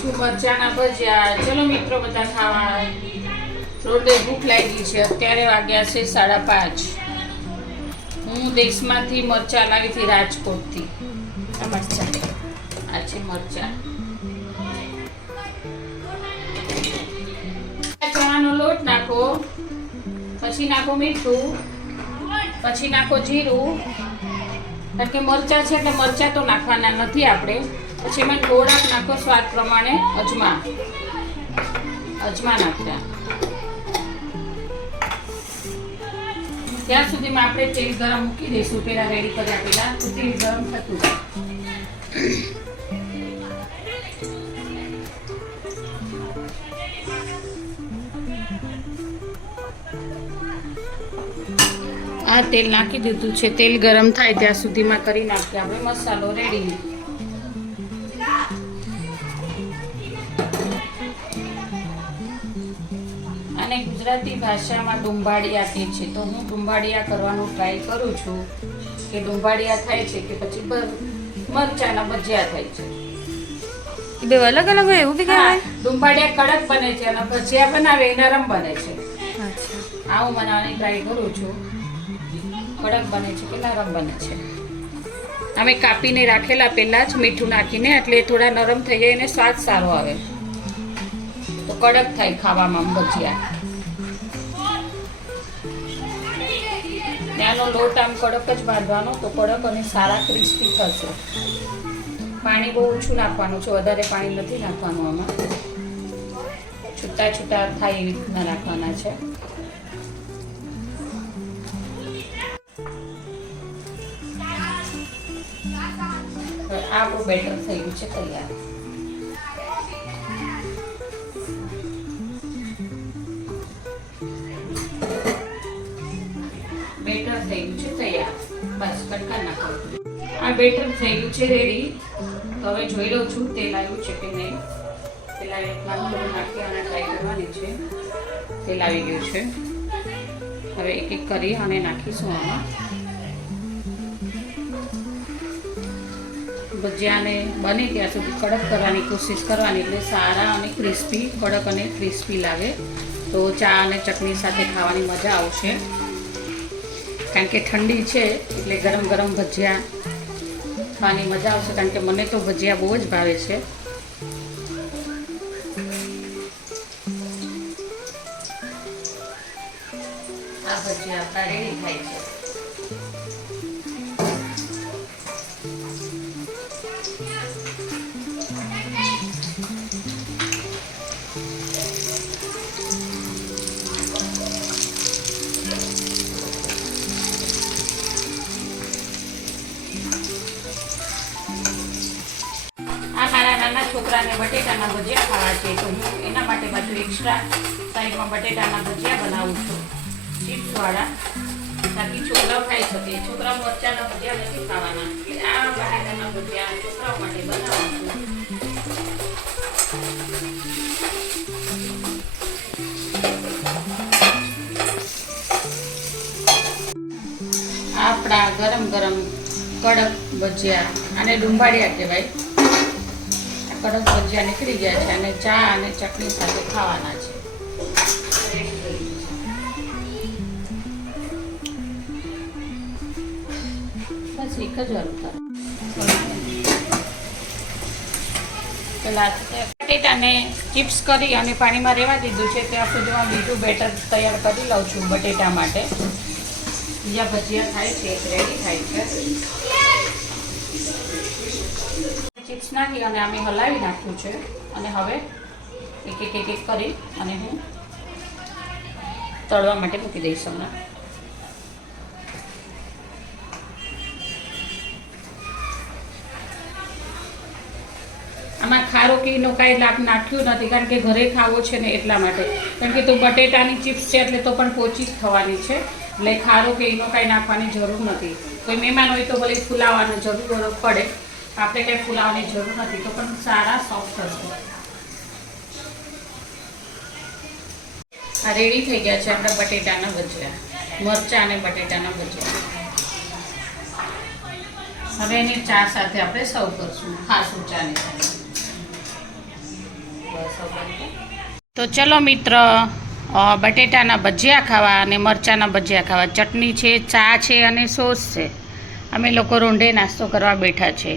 છું મરચાના ભજીયા. ચલો મિત્રો, બધા ખાવા. રોડે ભૂખ લાગી છે. અત્યારે વાગ્યા છે સાડા પાંચ. હું દેશમાંથી મરચા લાવી હતી રાજકોટથી. આ મરચા. આ છે મરચા. ચણાનો લોટ નાખો. પછી નાખો મીઠું. પછી નાખો જીરું. કારણ કે મરચા છે એટલે મરચા તો નાખવાના નથી આપણે. પછી એમાં થોડાક નાખો સ્વાદ પ્રમાણે અજમા. અજમા નાખ્યા ત્યાં સુધીમાં આપણે તેલ ગરમ મૂકી દઈશું. પેલા રેડી કરી આપેલા. તો તેલ ગરમ થતું આ તેલ નાખી દીધું છે. તેલ ગરમ થાય ત્યાં સુધીમાં કરી નાખીએ. આપણે મસાલો રેડી અને ગુજરાતી ભાષામાં ડુંબાડિયા કહે છે. તો હું ડુંબાડિયા કરવાનું ટ્રાય કરું છું કે ડુંબાડિયા થાય છે કે પછી મરચાના ભજીયા થાય છે. બે અલગ અલગ હોય એવું બી કહેવાય? ડુંબાડિયા કડક બને છે અને ભજીયા બનાવે એ નરમ બને છે. આવું આ હું બનાવવાની ટ્રાય કરું છું. કડક બને છે કે નરમ બને છે. અમે કાપીને રાખેલા પહેલાં જ મીઠું નાખીને એટલે થોડા નરમ થઈ જાય અને સ્વાદ સારો આવે. તો કડક થાય ખાવામાં ભજીયા. ત્યાંનો લોટ આમ કડક જ બાંધવાનો તો કડક અને સારા ક્રિસ્પી થશે. પાણી બહુ ઓછું નાખવાનું છે, વધારે પાણી નથી નાખવાનું આમાં. છૂટા છૂટા થાય એવી રીતના નાખવાના છે. આ આપણું બેટર થઈ ગયું છે તૈયાર. બેટર થઈ છે, તૈયાર. બસ, કટકા નાખો. આ બેટર થઈ છે રેડી તો હવે જોઈ લઉં છું, તેલ આવ્યું છે કે નહીં. પેલા આવી થોડું નાખી અને ટ્રાય કરવાની છે. તેલ આવી ગયું છે. હવે એક એક કરી અને નાખીશું આમાં. ભજીયાને બને ત્યાં સુધી કડક કરવાની કોશિશ કરવાની એટલે સારા અને ક્રિસ્પી કડક અને ક્રિસ્પી લાગે. તો ચા અને ચટણી સાથે ખાવાની મજા આવશે. કારણ કે ઠંડી છે એટલે ગરમ ગરમ ભજીયા ખાવાની મજા આવશે. કારણ કે મને તો ભજીયા બહુ જ ભાવે છે. આ ભજીયા રેડી થાય છે. છોકરાને બટેટાના ભજીયા ખાવા છે. તો હું એના માટે પાછું એક્સ્ટ્રા સાઈડમાં બટેટાના ભજીયા બનાવું છું. ચિપ્સવાળા. તાકી છોકરાઓ ખાઈ શકે. છોકરાઓ મરચાના ભજીયા નથી ખાવાના. આ બટેટાના ભજીયા છોકરાઓ માટે બનાવું છું. આપણા ગરમ ગરમ કડક ભજીયા અને ડુંબાડિયા કહેવાય. કડક ભજીયા નીકળી ગયા છે અને ચા અને ચટણી સાથે ખાવાના છે. બસ એક જ પેલા બટેટાને ચિપ્સ કરી અને પાણીમાં રહેવા દીધું છે. ત્યાં સુધીમાં બીજું બેટર તૈયાર કરી લઉં છું બટેટા માટે. બીજા ભજીયા થાય છે રેડી થાય છે. ચિપ્સ નાખી અને અમે હલાવી નાખ્યું છે. અને હવે એક એક એક એક કરી અને હું તળવા માટે મૂકી દઈશ હમણાં. આમાં ખારો કીનો કાંઈ લાભ નાખ્યું નથી, કારણ કે ઘરે ખાવો છે ને એટલા માટે. કારણ કે તો બટેટાની ચિપ્સ છે એટલે તો પણ પોચી જ થવાની છે. એટલે ખારો કે એનો કાંઈ નાખવાની જરૂર નથી. કોઈ મહેમાન હોય તો ભલે ફૂલાવવાની જરૂર પડે આપણે કંઈ ફૂલાવવાની જરૂર નથી, તો પણ સારા સોફ્ટ થશે આ રેડી થઈ ગયા છે આપણા બટેટાના ભજીયા, મરચા અને બટેટાના ભજીયા. હવે એની ચા સાથે આપણે સર્વ કરશું, ખાસું ચાની. તો ચલો મિત્ર બટેટાના ભજીયા ખાવા અને મરચાંના ભજીયા ખાવા. ચટણી છે, ચા છે અને સોસ છે. અમે લોકો રોંઢે નાસ્તો કરવા બેઠા છે